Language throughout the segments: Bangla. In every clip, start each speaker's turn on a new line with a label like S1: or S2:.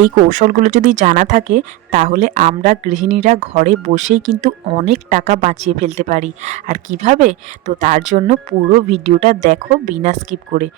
S1: এই কৌশলগুলো যদি জানা থাকে, তাহলে আমরা গৃহিণীরা ঘরে বসেই কিন্তু অনেক টাকা বাঁচিয়ে ফেলতে পারি। আর কীভাবে? তো তার জন্য পুরো ভিডিওটা দেখো বিনা স্কিপ করে।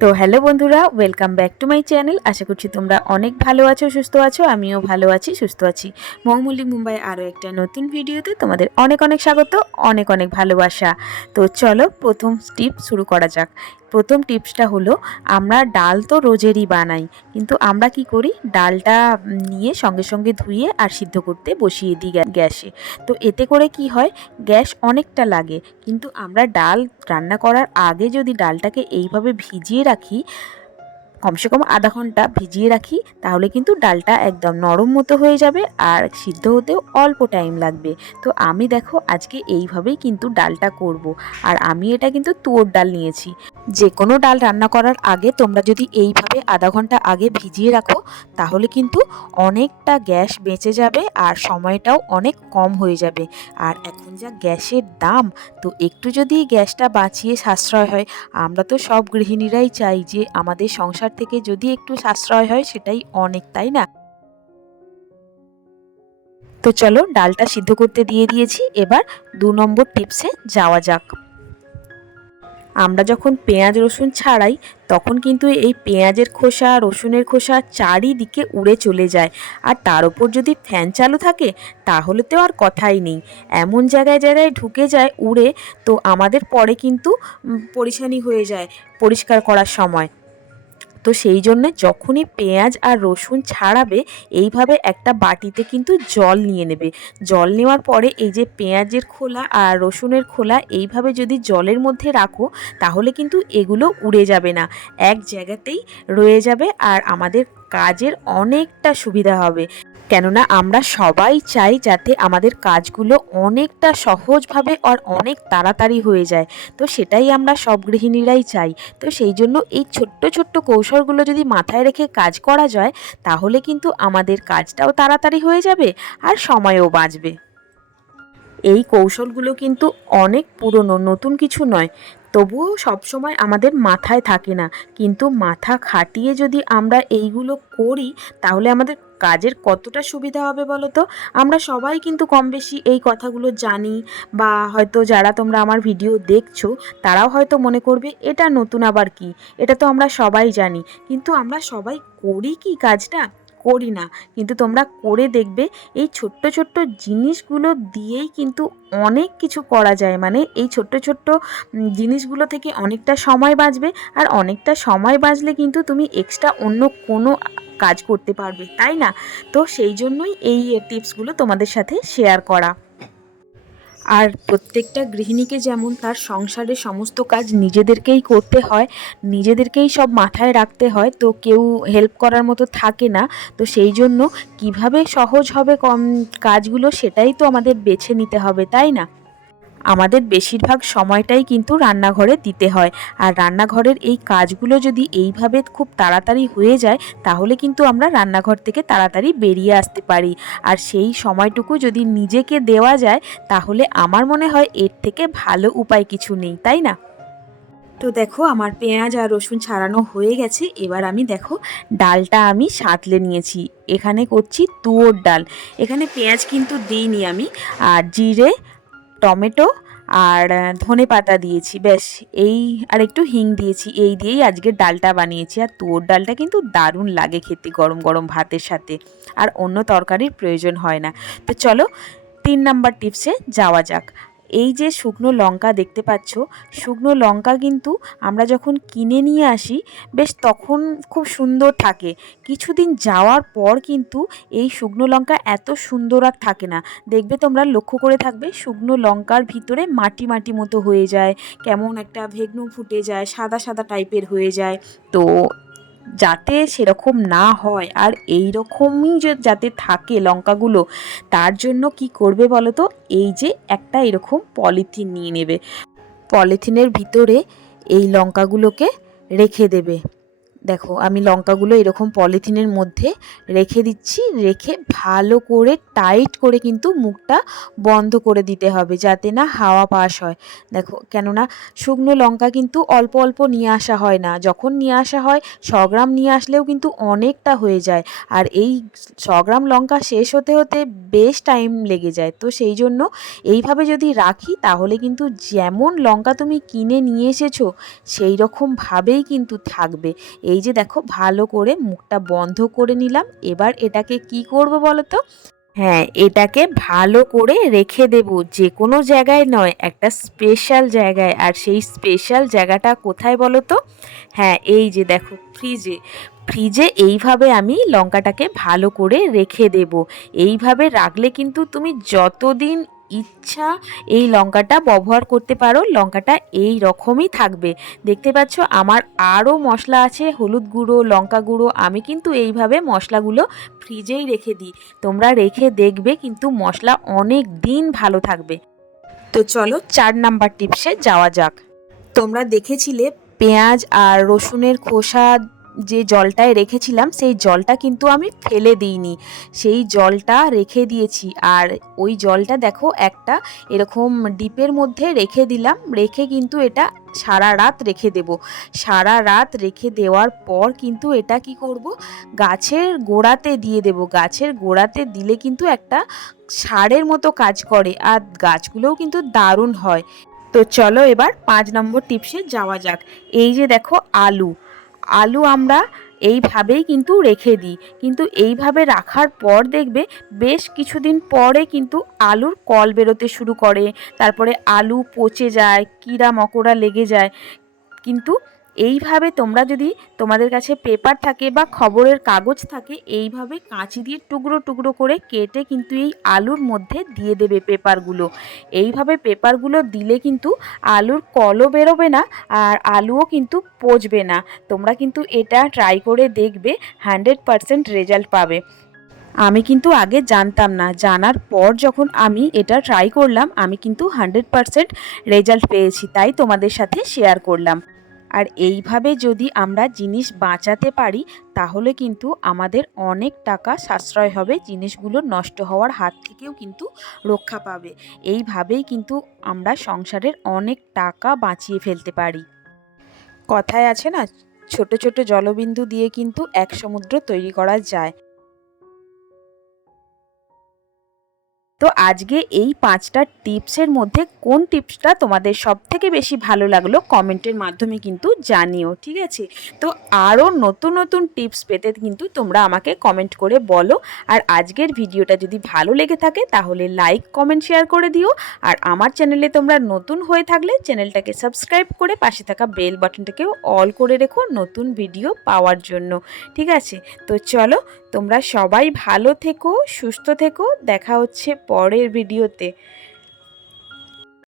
S1: তো হ্যালো বন্ধুরা, welcome back to my channel. আশা করছি তোমরা অনেক ভালো আছো, সুস্থ আছো, আমিও ভালো আছি, সুস্থ আছি। মৌমুলি মুম্বাই আরও একটা নতুন ভিডিওতে তোমাদের অনেক অনেক স্বাগত, অনেক অনেক ভালোবাসা। তো চলো প্রথম টিপ শুরু করা যাক। প্রথম টিপসটা হলো, আমরা ডাল তো রোজেরই বানাই, কিন্তু আমরা কি করি? ডালটা নিয়ে সঙ্গে সঙ্গে ধুয়ে আর সিদ্ধ করতে বসিয়ে দিই গ্যা- গ্যাসে। তো এতে করে কি হয়? গ্যাস অনেকটা লাগে, কিন্তু আমরা ডাল রান্না করার আগে যদি ডালটাকে এইভাবে ভিজিয়ে রাখি কমসে কম আধা ঘণ্টা ভিজিয়ে রাখি, তাহলে কিন্তু ডালটা একদম নরম মতো হয়ে যাবে আর সিদ্ধ হতেও অল্প টাইম লাগবে। তো আমি দেখো আজকে এইভাবেই কিন্তু ডালটা করব আর আমি এটা কিন্তু তুয়োর ডাল নিয়েছি। যে কোনো ডাল রান্না করার আগে তোমরা যদি এইভাবে আধা ঘণ্টা আগে ভিজিয়ে রাখো, তাহলে কিন্তু অনেকটা গ্যাস বেঁচে যাবে আর সময়টাও অনেক কম হয়ে যাবে। আর এখন যা গ্যাসের দাম, তো একটু যদি গ্যাসটা বাঁচিয়ে সাশ্রয় হয়, আমরা তো সব গৃহিণীরাই চাই যে আমাদের সংসার থেকে যদি একটু সাশ্রয় হয়, সেটাই অনেক, তাই না? তো চলো, ডালটা সিদ্ধ করতে দিয়ে দিয়েছি। এবার দু নম্বর টিপসে যাওয়া যাক। আমরা যখন পেঁয়াজ, রসুন ছাড়াই, তখন কিন্তু এই পেঁয়াজের খোসা, রসুনের খোসা চারিদিকে উড়ে চলে যায়। আর তার উপর যদি ফ্যান চালু থাকে, তাহলে তো আর কথাই নেই। এমন জায়গায় জায়গায় ঢুকে যায় উড়ে, তো আমাদের পরে কিন্তু পরিশানি হয়ে যায় পরিষ্কার করার সময়। তো সেই জন্যে যখনই পেঁয়াজ আর রসুন ছাড়াবে, এইভাবে একটা বাটিতে কিন্তু জল নিয়ে নেবে। জল নেওয়ার পরে এই যে পেঁয়াজের খোলা আর রসুনের খোলা এইভাবে যদি জলের মধ্যে রাখো, তাহলে কিন্তু এগুলো উড়ে যাবে না। এক জায়গাতেই রয়ে যাবে আর আমাদের কাজের অনেকটা সুবিধা হবে। কেননা আমরা সবাই চাই যাতে আমাদের কাজগুলো অনেকটা সহজভাবে আর অনেক তাড়াতাড়ি হয়ে যায়। তো সেটাই আমরা সব গৃহিণীরাই চাই। তো সেই জন্য এই ছোট্ট ছোট্ট কৌশলগুলো যদি মাথায় রেখে কাজ করা যায়, তাহলে কিন্তু আমাদের কাজটাও তাড়াতাড়ি হয়ে যাবে আর সময়ও বাঁচবে। এই কৌশলগুলো কিন্তু অনেক পুরনো, নতুন কিছু নয়। তবুও সবসময় আমাদের মাথায় থাকে না। কিন্তু মাথা খাটিয়ে যদি আমরা এইগুলো করি, তাহলে আমাদের কাজের কতটা সুবিধা হবে বলো তো আমরা সবাই কিন্তু কম বেশি এই কথাগুলো জানি বা হয়তো যারা তোমরা আমার ভিডিও দেখছ, তারাও হয়তো মনে করবে, এটা নতুন আবার কি? এটা তো আমরা সবাই জানি। কিন্তু আমরা সবাই করি কি কাজটা? করি না। কিন্তু তোমরা করে দেখবে এই ছোট্ট ছোট্ট জিনিসগুলো দিয়েই কিন্তু অনেক কিছু করা যায়। মানে এই ছোট্ট ছোট্ট জিনিসগুলো থেকে অনেকটা সময় বাঁচবে আর অনেকটা সময় বাঁচলে কিন্তু তুমি এক্সট্রা অন্য কোনো কাজ করতে পারবে। তাই না? তো সেই জন্যই এই টিপসগুলো তোমাদের সাথে শেয়ার করা। আর প্রত্যেকটা গৃহিণীকে যেমন তার সংসারে সমস্ত কাজ নিজেদেরকেই করতে হয়, নিজেদেরকেই সব মাথায় রাখতে হয়, তো কেউ হেল্প করার মতো থাকে না। তো সেই জন্য কীভাবে সহজ হবে কম কাজগুলো সেটাই তো আমাদের বেছে নিতে হবে, তাই না? আমাদের বেশিরভাগ সময়টাই কিন্তু রান্নাঘরে দিতে হয়। আর রান্নাঘরের এই কাজগুলো যদি এইভাবে খুব তাড়াতাড়ি হয়ে যায়, তাহলে কিন্তু আমরা রান্নাঘর থেকে তাড়াতাড়ি বেরিয়ে আসতে পারি। আর সেই সময়টুকু যদি নিজেকে দেওয়া যায়, তাহলে আমার মনে হয় এর থেকে ভালো উপায় কিছু নেই, তাই না? তো দেখো, আমার পেঁয়াজ আর রসুন ছাড়ানো হয়ে গেছে। এবার আমি দেখো, ডালটা আমি সাঁতলে নিয়েছি। এখানে করছি তুয়োর ডাল। এখানে পেঁয়াজ কিন্তু দিইনি আমি। আর জিরে টমেটো আর ধনে পাতা দিয়েছি। ব্যাস এই আর একটু হিং দিয়েছি। এই দিয়েই আজকে ডালটা বানিয়েছি। আর তুয়োর ডালটা কিন্তু দারুণ লাগে খেতে গরম গরম ভাতের সাথে। আর অন্য তরকারির প্রয়োজন হয় না। তো চলো, তিন নাম্বার টিপসে যাওয়া যাক। এই যে শুকনো লঙ্কা দেখতে পাচ্ছ, শুকনো লঙ্কা কিন্তু আমরা যখন কিনে নিয়ে আসি, বেশ তখন খুব সুন্দর থাকে। কিছুদিন যাওয়ার পর কিন্তু এই শুকনো লঙ্কা এত সুন্দর আর থাকে না। দেখবে তোমরা লক্ষ্য করে থাকবে, শুকনো লঙ্কার ভিতরে মাটি মাটি মতো হয়ে যায়, কেমন একটা ভেগনো ফুটে যায়, সাদা সাদা টাইপের হয়ে যায়। তো যাতে সেরকম না হয়। আর এই রকমই যাতে থাকে লঙ্কাগুলো, তার জন্য কি করবে বলো তো এই যে একটা এরকম পলিথিন নিয়ে নেবে। পলিথিনের ভিতরে এই লঙ্কাগুলোকে রেখে দেবে। দেখো, আমি লঙ্কাগুলো এরকম পলিথিনের মধ্যে রেখে দিচ্ছি, রেখে ভালো করে টাইট করে কিন্তু মুখটা বন্ধ করে দিতে হবে যাতে না হাওয়া পাস হয়। দেখো, কেননা শুকনো লঙ্কা কিন্তু অল্প অল্প নিয়ে আসা হয় না। যখন নিয়ে আসা হয়, শ গ্রাম নিয়ে আসলেও কিন্তু অনেকটা হয়ে যায়। আর এই শ গ্রাম লঙ্কা শেষ হতে হতে বেশ টাইম লেগে যায়। তো সেই জন্য এইভাবে যদি রাখি, তাহলে কিন্তু যেমন লঙ্কা তুমি কিনে নিয়ে এসেছ সেই রকমভাবেই কিন্তু থাকবে। এই যে দেখো, ভালো করে মুখটা বন্ধ করে নিলাম। এবার এটাকে কি করব বলো তো হ্যাঁ এটাকে ভালো করে রেখে দেব যে কোনো জায়গায় নয়, একটা স্পেশাল জায়গায়। আর সেই স্পেশাল জায়গাটা কোথায় বলো তো হ্যাঁ এই যে দেখো ফ্রিজে ফ্রিজে এইভাবে আমি লঙ্কাটাকে ভালো করে রেখে দেব। এইভাবে রাখলে কিন্তু তুমি যতদিন ইচ্ছা, এই লঙ্কাটা ব্যবহার করতে পারো। লঙ্কাটা এই রকমই থাকবে। দেখতে পাচ্ছ, আমার আরও মশলা আছে, হলুদ গুঁড়ো, লঙ্কা গুঁড়ো। আমি কিন্তু এইভাবে মশলাগুলো ফ্রিজেই রেখে দিই। তোমরা রেখে দেখবে, কিন্তু মশলা অনেক দিন ভালো থাকবে। তো চলো, চার নাম্বার টিপসে যাওয়া যাক। তোমরা দেখেছিলে পেঁয়াজ আর রসুনের খোসা যে জলটায় রেখেছিলাম, সেই জলটা কিন্তু আমি ফেলে দিইনি। সেই জলটা রেখে দিয়েছি। আর ওই জলটা দেখো একটা এরকম ডিপের মধ্যে রেখে দিলাম। রেখে কিন্তু এটা সারা রাত রেখে দেব। সারা রাত রেখে দেওয়ার পর কিন্তু এটা কি করব? গাছের গোড়াতে দিয়ে দেব। গাছের গোড়াতে দিলে কিন্তু একটা সারের মতো কাজ করে। আর গাছগুলোও কিন্তু দারুণ হয়। তো চলো এবার পাঁচ নম্বর টিপসে যাওয়া যাক। এই যে দেখো আলু। আলু আমরা এইভাবেই কিন্তু রেখে দিই। কিন্তু এইভাবে রাখার পর দেখবে বেশ কিছুদিন পরে কিন্তু আলুর কল বেরোতে শুরু করে। তারপরে আলু পচে যায়, কীড়া মকড়া লেগে যায়। কিন্তু এইভাবে তোমরা যদি তোমাদের কাছে পেপার থাকে বা খবরের কাগজ থাকে, এইভাবে কাঁচি দিয়ে টুকরো টুকরো করে কেটে কিন্তু এই আলুর মধ্যে দিয়ে দেবে পেপারগুলো এইভাবে পেপারগুলো দিলে কিন্তু আলুর কলও বেরোবে না, আর আলুও কিন্তু পচবে না। তোমরা কিন্তু এটা ট্রাই করে দেখবে হান্ড্রেড পারসেন্ট রেজাল্ট পাবে। আমি কিন্তু আগে জানতাম না, জানার পর যখন আমি এটা ট্রাই করলাম, আমি কিন্তু হান্ড্রেড পারসেন্ট রেজাল্ট পেয়েছি, তাই তোমাদের সাথে শেয়ার করলাম। আর এইভাবে যদি আমরা জিনিস বাঁচাতে পারি, তাহলে কিন্তু আমাদের অনেক টাকা সাশ্রয় হবে, জিনিসগুলো নষ্ট হওয়ার হাত থেকেও কিন্তু রক্ষা পাবে। এইভাবেই কিন্তু আমরা সংসারের অনেক টাকা বাঁচিয়ে ফেলতে পারি। কথায় আছে না, ছোট ছোট জলবিন্দু দিয়ে কিন্তু এক সমুদ্র তৈরি করা যায়। তো আজকে এই পাঁচটা টিপসের মধ্যে কোন টিপসটা তোমাদের সব থেকে বেশি ভালো লাগল কমেন্টের মাধ্যমে কিন্তু জানিও, ঠিক আছে? তো আরও নতুন নতুন টিপস পেতে কিন্তু তোমরা আমাকে কমেন্ট করে বলো। আর আজকের ভিডিওটা যদি ভালো লেগে থাকে তাহলে লাইক, কমেন্ট, শেয়ার করে দিও। আর আমার চ্যানেলে তোমরা নতুন হয়ে থাকলে চ্যানেলটাকে সাবস্ক্রাইব করে পাশে থাকা বেল বাটনটাকেও অল করে রেখো নতুন ভিডিও পাওয়ার জন্য, ঠিক আছে? তো চলো তোমরা সবাই ভালো থেকো সুস্থ থেকো। দেখা হচ্ছে পরের ভিডিওতে